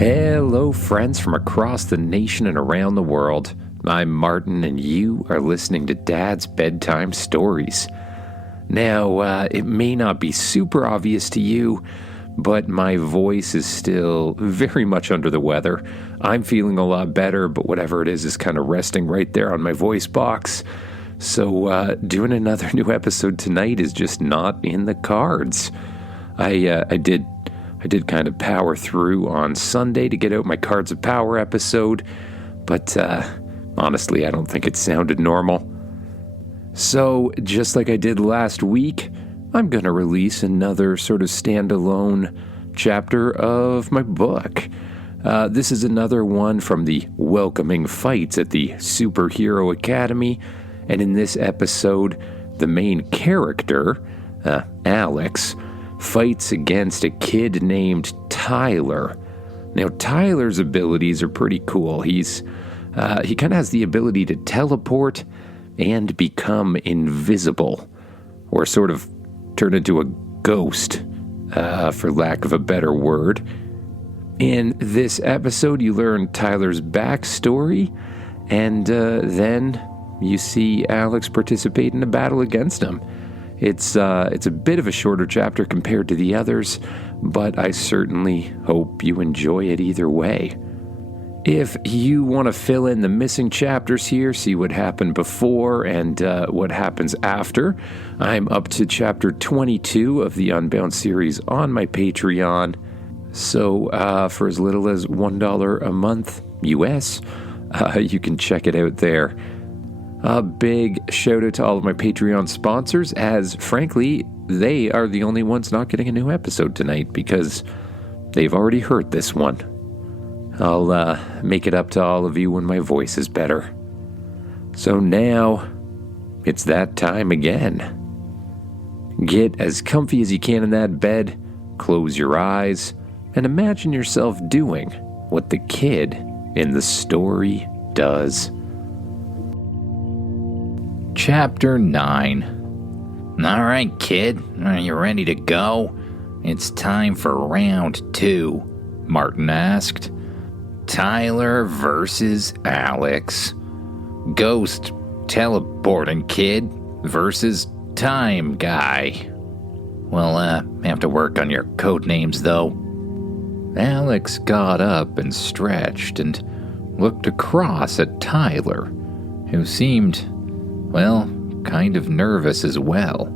Hello, friends from across the nation and around the world. I'm Martin, and you are listening to Dad's Bedtime Stories. Now, it may not be super obvious to you, but my voice is still very much under the weather. I'm feeling a lot better, but whatever it is kind of resting right there on my voice box. So, doing another new episode tonight is just not in the cards. I did kind of power through on Sunday to get out my Cards of Power episode, but honestly, I don't think it sounded normal. So, just like I did last week, I'm going to release another sort of standalone chapter of my book. This is another one from the welcoming fights at the Superhero Academy, and in this episode, the main character, Alex, fights against a kid named Tyler. Now, Tyler's abilities are pretty cool. He kind of has the ability to teleport and become invisible, or sort of turn into a ghost, for lack of a better word. In this episode, you learn Tyler's backstory, and then you see Alex participate in a battle against him. It's a bit of a shorter chapter compared to the others, but I certainly hope you enjoy it either way. If you want to fill in the missing chapters here, see what happened before and what happens after, I'm up to chapter 22 of the Unbound series on my Patreon. So for as little as $1 a month US, you can check it out there. A big shout out to all of my Patreon sponsors, as frankly, they are the only ones not getting a new episode tonight because they've already heard this one. I'll make it up to all of you when my voice is better. So now, it's that time again. Get as comfy as you can in that bed, close your eyes, and imagine yourself doing what the kid in the story does. Chapter 9. All right, kid, are you ready to go? It's time for round 2, Martin asked. Tyler versus Alex. Ghost teleporting kid versus time guy. Well, have to work on your code names, though. Alex got up and stretched and looked across at Tyler, who seemed, well, kind of nervous as well.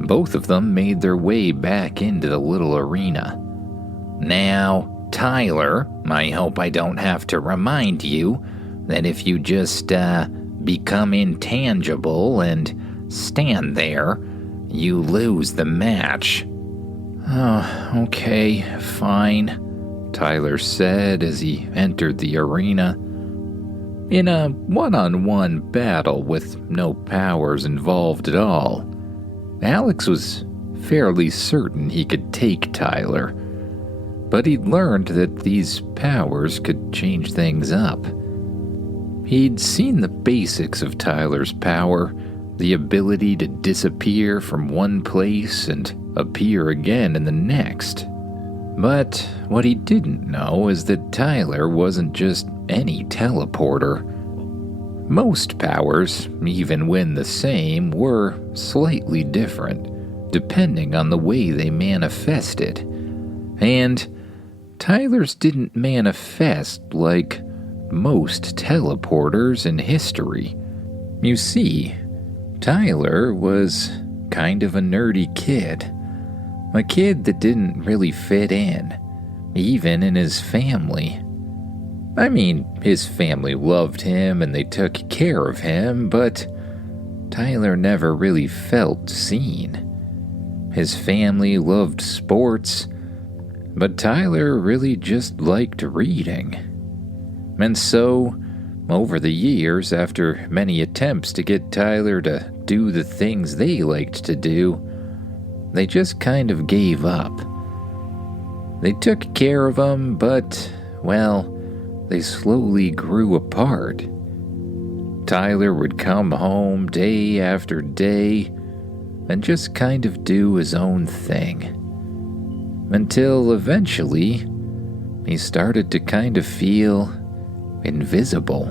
Both of them made their way back into the little arena. Now, Tyler, I hope I don't have to remind you that if you just become intangible and stand there, you lose the match. Oh, okay, fine, Tyler said as he entered the arena. In a one-on-one battle with no powers involved at all, Alex was fairly certain he could take Tyler, but he'd learned that these powers could change things up. He'd seen the basics of Tyler's power, the ability to disappear from one place and appear again in the next. But what he didn't know is that Tyler wasn't just any teleporter. Most powers, even when the same, were slightly different, depending on the way they manifested. And Tyler's didn't manifest like most teleporters in history. You see, Tyler was kind of a nerdy kid. A kid that didn't really fit in, even in his family. I mean, his family loved him and they took care of him, but Tyler never really felt seen. His family loved sports, but Tyler really just liked reading. And so, over the years, after many attempts to get Tyler to do the things they liked to do, they just kind of gave up. They took care of him, but, well, they slowly grew apart. Tyler would come home day after day and just kind of do his own thing. Until eventually, he started to kind of feel invisible.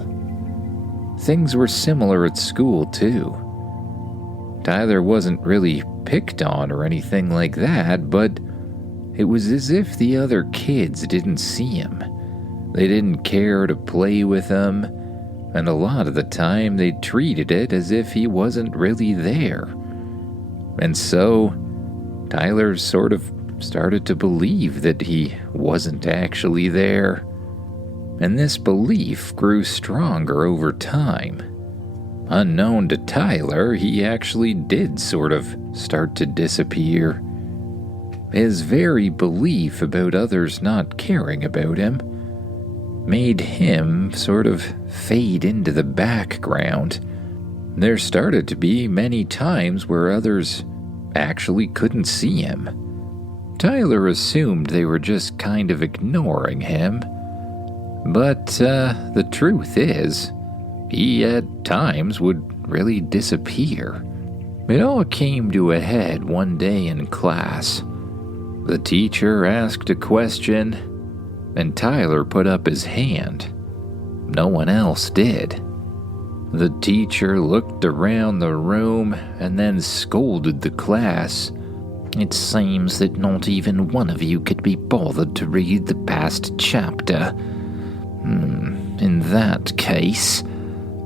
Things were similar at school, too. Tyler wasn't really picked on or anything like that, but it was as if the other kids didn't see him. They didn't care to play with him, and a lot of the time they treated it as if he wasn't really there. And so, Tyler sort of started to believe that he wasn't actually there. And this belief grew stronger over time. Unknown to Tyler, he actually did sort of start to disappear. His very belief about others not caring about him made him sort of fade into the background. There started to be many times where others actually couldn't see him. Tyler assumed they were just kind of ignoring him, but the truth is, he at times would really disappear. It all came to a head one day in class. The teacher asked a question, and Tyler put up his hand. No one else did. The teacher looked around the room and then scolded the class. "It seems that not even one of you could be bothered to read the past chapter. In that case,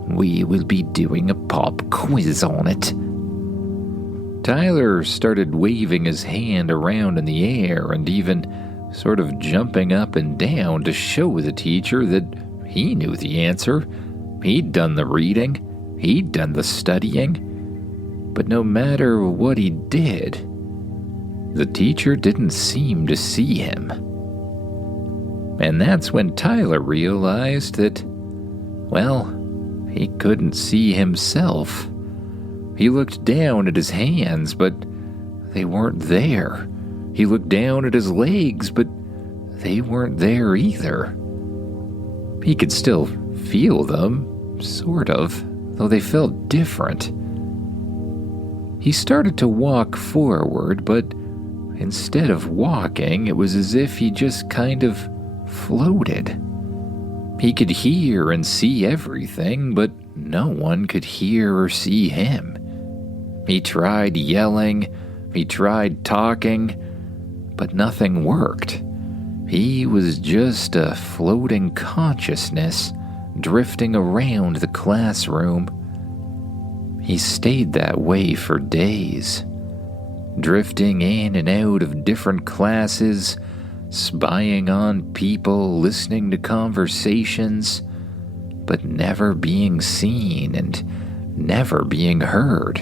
we will be doing a pop quiz on it." Tyler started waving his hand around in the air and even sort of jumping up and down to show the teacher that he knew the answer. He'd done the reading, he'd done the studying. But no matter what he did, the teacher didn't seem to see him. And that's when Tyler realized that, well, he couldn't see himself. He looked down at his hands, but they weren't there. He looked down at his legs, but they weren't there either. He could still feel them, sort of, though they felt different. He started to walk forward, but instead of walking, it was as if he just kind of floated. He could hear and see everything, but no one could hear or see him. He tried yelling, he tried talking, but nothing worked. He was just a floating consciousness drifting around the classroom. He stayed that way for days, drifting in and out of different classes, spying on people, listening to conversations, but never being seen and never being heard.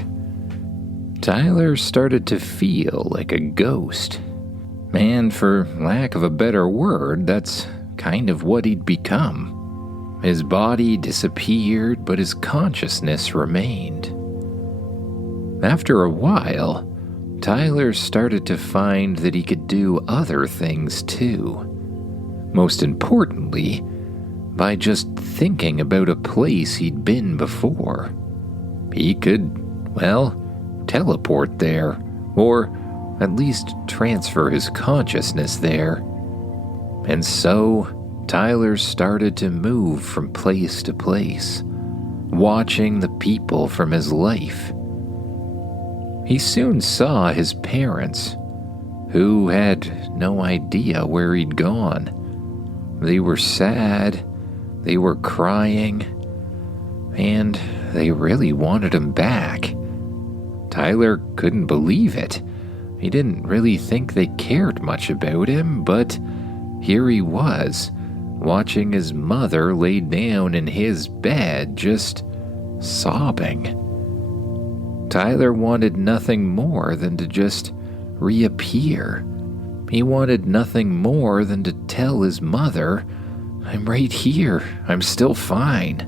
Tyler started to feel like a ghost. And for lack of a better word, that's kind of what he'd become. His body disappeared, but his consciousness remained. After a while, Tyler started to find that he could do other things too. Most importantly, by just thinking about a place he'd been before. He could, well, teleport there, or at least transfer his consciousness there. And so, Tyler started to move from place to place, watching the people from his life. He soon saw his parents, who had no idea where he'd gone. They were sad, they were crying, and they really wanted him back. Tyler couldn't believe it. He didn't really think they cared much about him, but here he was, watching his mother lay down in his bed, just sobbing. Tyler wanted nothing more than to just reappear. He wanted nothing more than to tell his mother, "I'm right here, I'm still fine."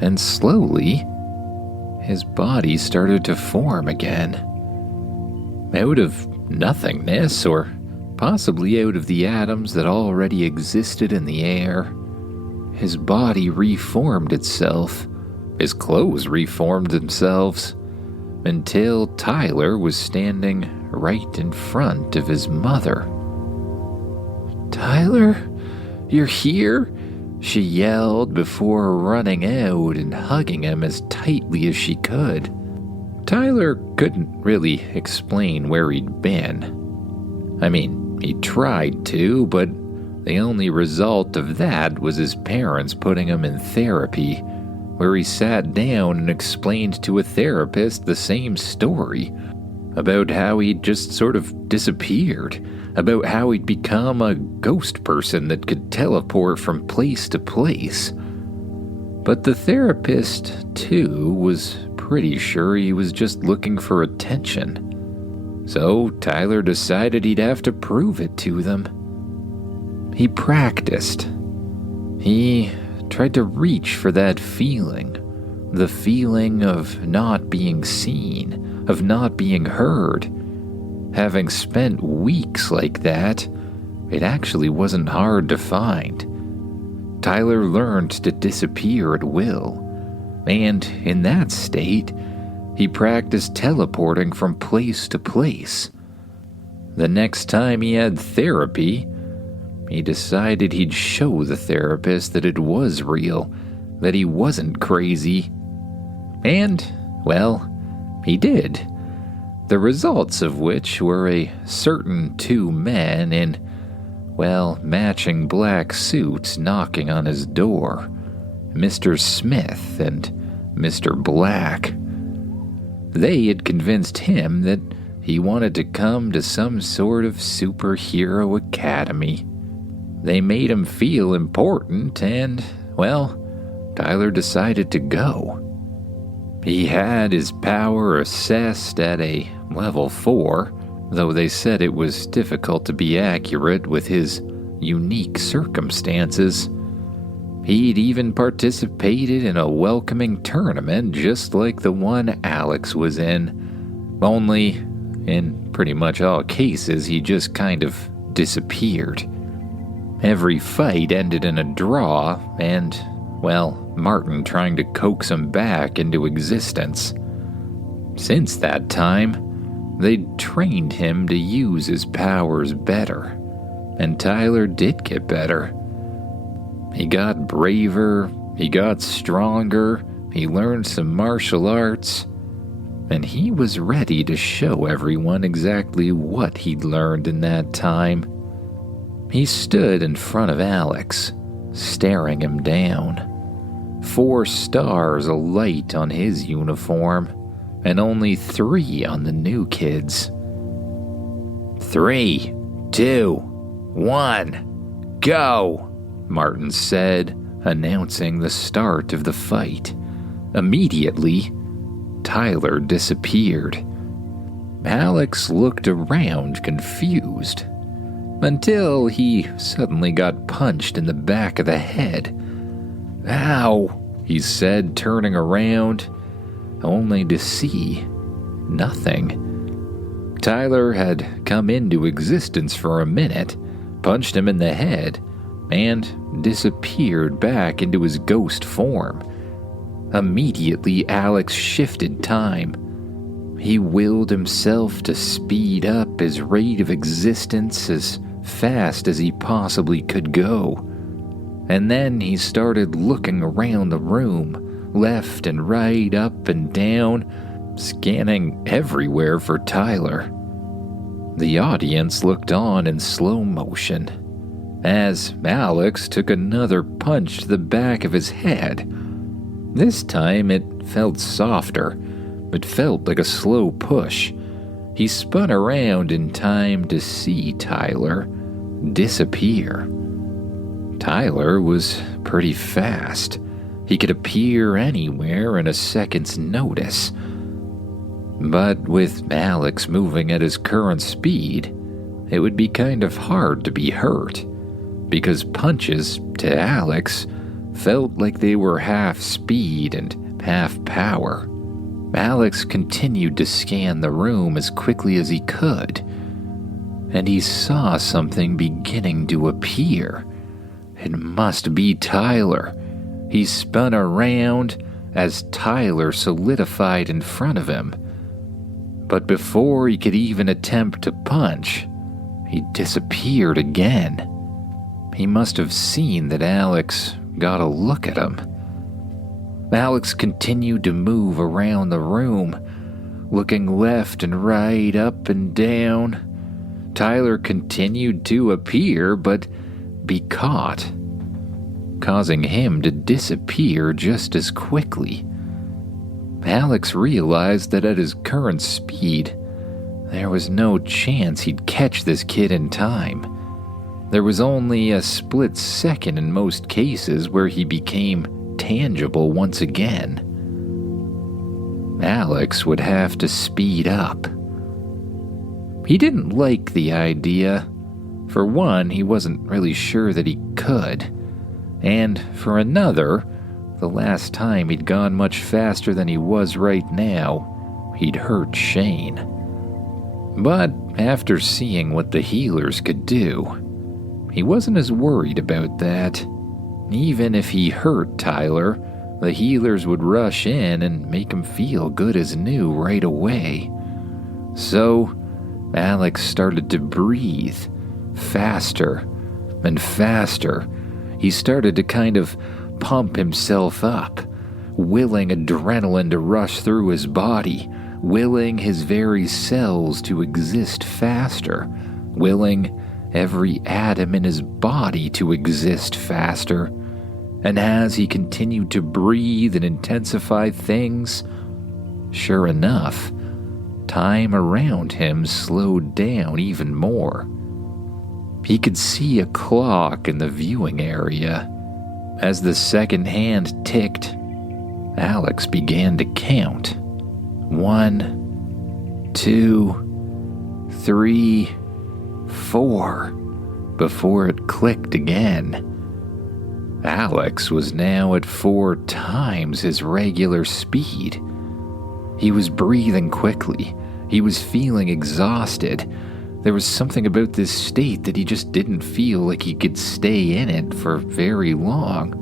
And slowly, his body started to form again. Out of nothingness, or possibly out of the atoms that already existed in the air, his body reformed itself. His clothes reformed themselves, until Tyler was standing right in front of his mother. "Tyler, you're here?" she yelled before running out and hugging him as tightly as she could. Tyler couldn't really explain where he'd been. I mean, he tried to, but the only result of that was his parents putting him in therapy, where he sat down and explained to a therapist the same story about how he'd just sort of disappeared, about how he'd become a ghost person that could teleport from place to place. But the therapist, too, was pretty sure he was just looking for attention. So Tyler decided he'd have to prove it to them. He practiced. He tried to reach for that feeling, the feeling of not being seen, of not being heard. Having spent weeks like that, it actually wasn't hard to find. Tyler learned to disappear at will, and in that state, he practiced teleporting from place to place. The next time he had therapy, he decided he'd show the therapist that it was real, that he wasn't crazy. And, well, he did. The results of which were a certain two men in, well, matching black suits knocking on his door. Mr. Smith and Mr. Black. They had convinced him that he wanted to come to some sort of superhero academy. They made him feel important and, well, Tyler decided to go. He had his power assessed at a level 4, though they said it was difficult to be accurate with his unique circumstances. He'd even participated in a welcoming tournament just like the one Alex was in, only, in pretty much all cases, he just kind of disappeared. Every fight ended in a draw, and, well, Martin trying to coax him back into existence. Since that time, they'd trained him to use his powers better, and Tyler did get better. He got braver, he got stronger, he learned some martial arts, and he was ready to show everyone exactly what he'd learned in that time. He stood in front of Alex, staring him down. 4 stars alight on his uniform, and only 3 on the new kids. 3, 2, 1, go! Martin said, announcing the start of the fight. Immediately, Tyler disappeared. Alex looked around confused, until he suddenly got punched in the back of the head. "Ow," he said, turning around, only to see nothing. Tyler had come into existence for a minute, punched him in the head, and disappeared back into his ghost form. Immediately, Alex shifted time. He willed himself to speed up his rate of existence as fast as he possibly could go. And then he started looking around the room, left and right, up and down, scanning everywhere for Tyler. The audience looked on in slow motion as Alex took another punch to the back of his head. This time it felt softer. It felt like a slow push. He spun around in time to see Tyler disappear. Tyler was pretty fast. He could appear anywhere in a second's notice. But with Alex moving at his current speed, it would be kind of hard to be hurt, because punches to Alex felt like they were half speed and half power. Alex continued to scan the room as quickly as he could, and he saw something beginning to appear. It must be Tyler. He spun around as Tyler solidified in front of him. But before he could even attempt to punch, he disappeared again. he must have seen that Alex got a look at him. Alex continued to move around the room, looking left and right, up and down. Tyler continued to appear, but be caught, causing him to disappear just as quickly. Alex realized that at his current speed, there was no chance he'd catch this kid in time. There was only a split second in most cases where he became tangible once again. Alex would have to speed up. He didn't like the idea. For one, he wasn't really sure that he could. And for another, the last time he'd gone much faster than he was right now, he'd hurt Shane. But after seeing what the healers could do, he wasn't as worried about that. Even if he hurt Tyler, the healers would rush in and make him feel good as new right away. So, Alex started to breathe faster and faster. He started to kind of pump himself up, willing adrenaline to rush through his body, willing his very cells to exist faster, willing every atom in his body to exist faster. And as he continued to breathe and intensify things, sure enough, time around him slowed down even more. He could see a clock in the viewing area. As the second hand ticked, Alex began to count. 1, 2, 3, 4, before it clicked again. Alex was now at 4 times his regular speed. He was breathing quickly. He was feeling exhausted. There was something about this state that he just didn't feel like he could stay in it for very long.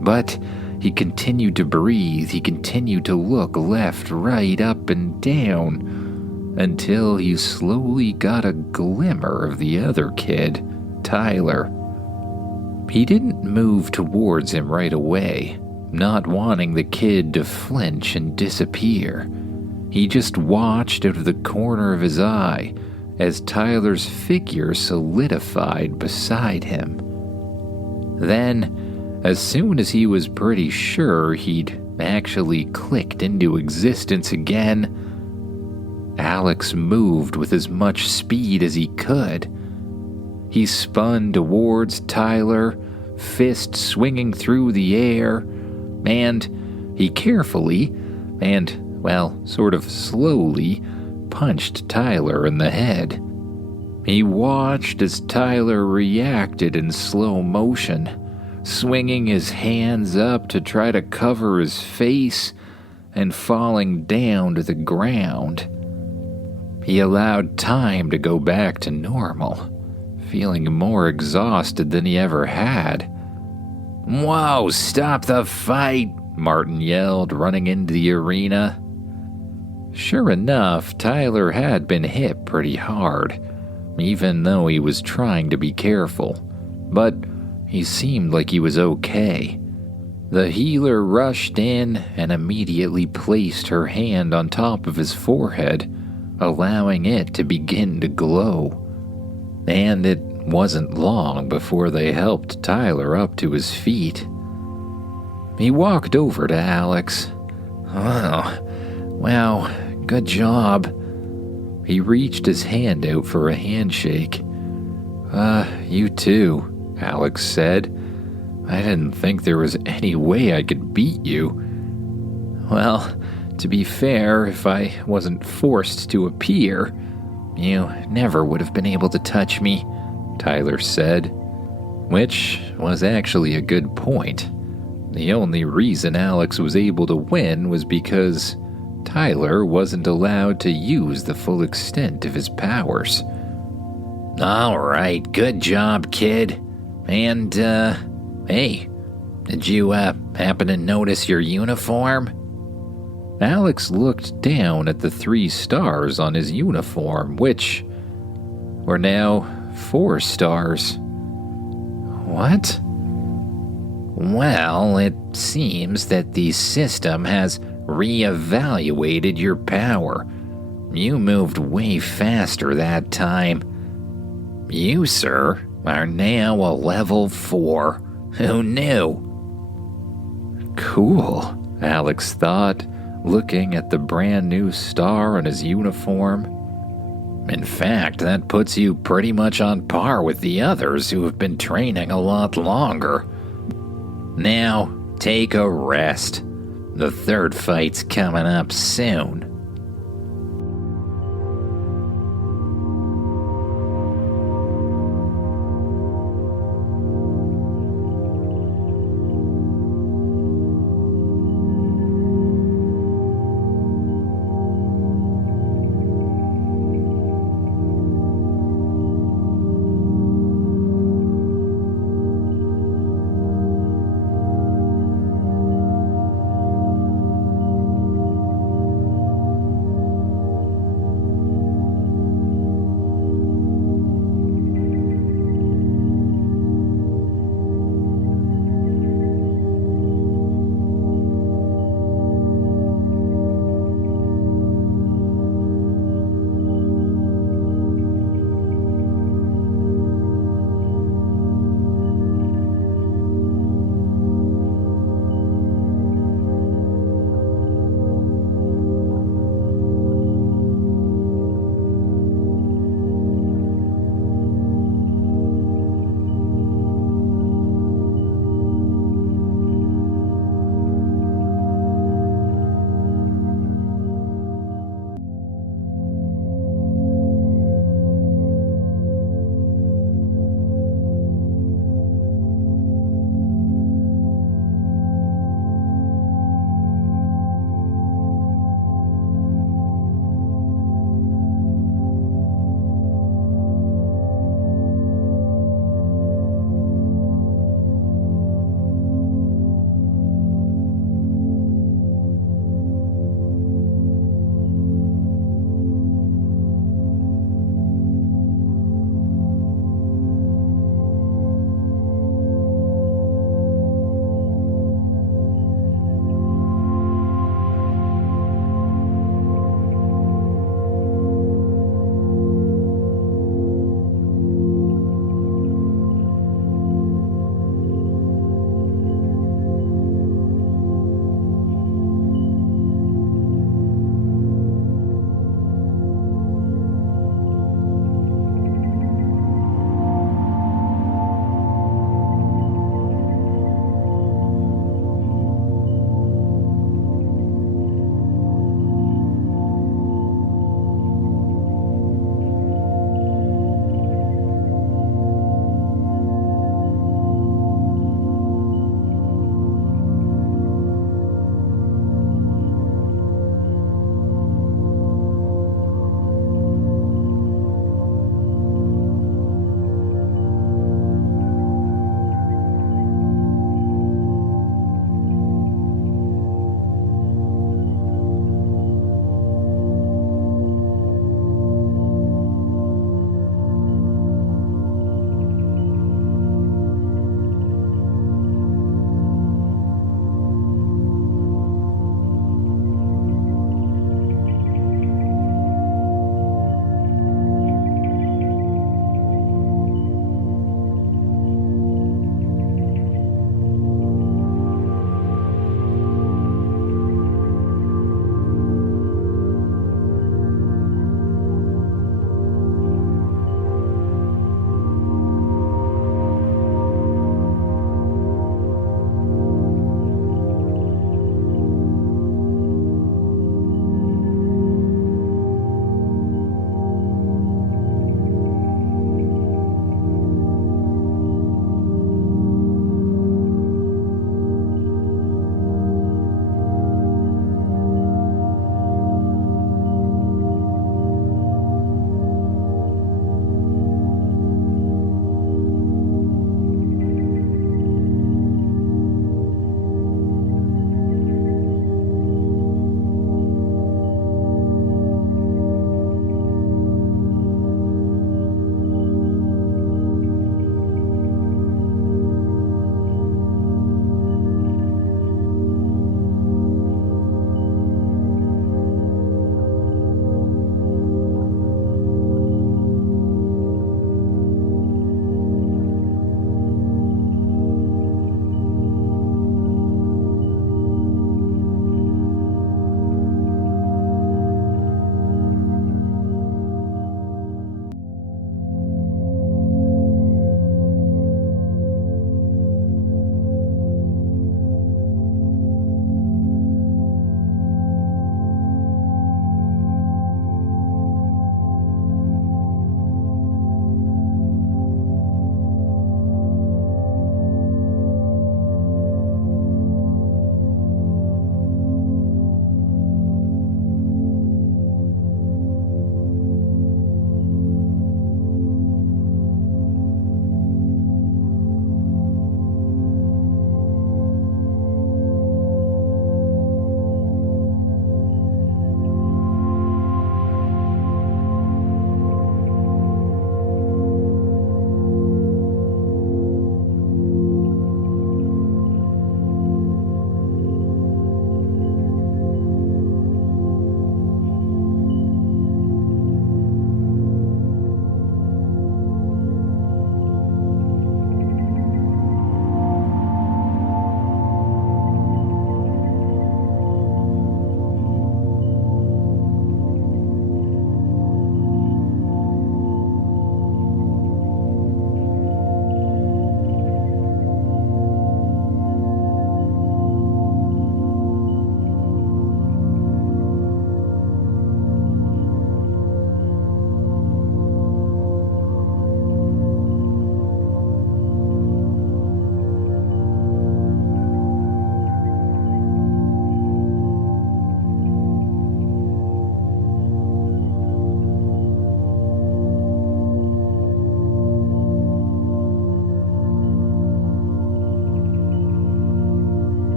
But he continued to breathe. He continued to look left, right, up, and down, until he slowly got a glimmer of the other kid, Tyler. He didn't move towards him right away, not wanting the kid to flinch and disappear. He just watched out of the corner of his eye as Tyler's figure solidified beside him. Then, as soon as he was pretty sure he'd actually clicked into existence again, Alex moved with as much speed as he could. He spun towards Tyler, fist swinging through the air, and he carefully, and, well, sort of slowly, punched Tyler in the head. He watched as Tyler reacted in slow motion, swinging his hands up to try to cover his face and falling down to the ground. He allowed time to go back to normal, feeling more exhausted than he ever had. "Whoa, stop the fight!" Martin yelled, running into the arena. Sure enough, Tyler had been hit pretty hard, even though he was trying to be careful. But he seemed like he was okay. The healer rushed in and immediately placed her hand on top of his forehead, allowing it to begin to glow. And it wasn't long before they helped Tyler up to his feet. He walked over to Alex. "Oh, wow, good job." He reached his hand out for a handshake. You too," Alex said. "I didn't think there was any way I could beat you." "Well, to be fair, if I wasn't forced to appear, you never would have been able to touch me," Tyler said. Which was actually a good point. The only reason Alex was able to win was because Tyler wasn't allowed to use the full extent of his powers. "All right, good job, kid. And, hey, did you, happen to notice your uniform?" Alex looked down at the 3 stars on his uniform, which were now 4 stars. What? Well, it seems that the system has reevaluated your power. You moved way faster that time. You, sir, are now a level 4. Who knew? Cool, Alex thought, looking at the brand new star on his uniform. In fact, that puts you pretty much on par with the others who have been training a lot longer. Now, take a rest. The third fight's coming up soon.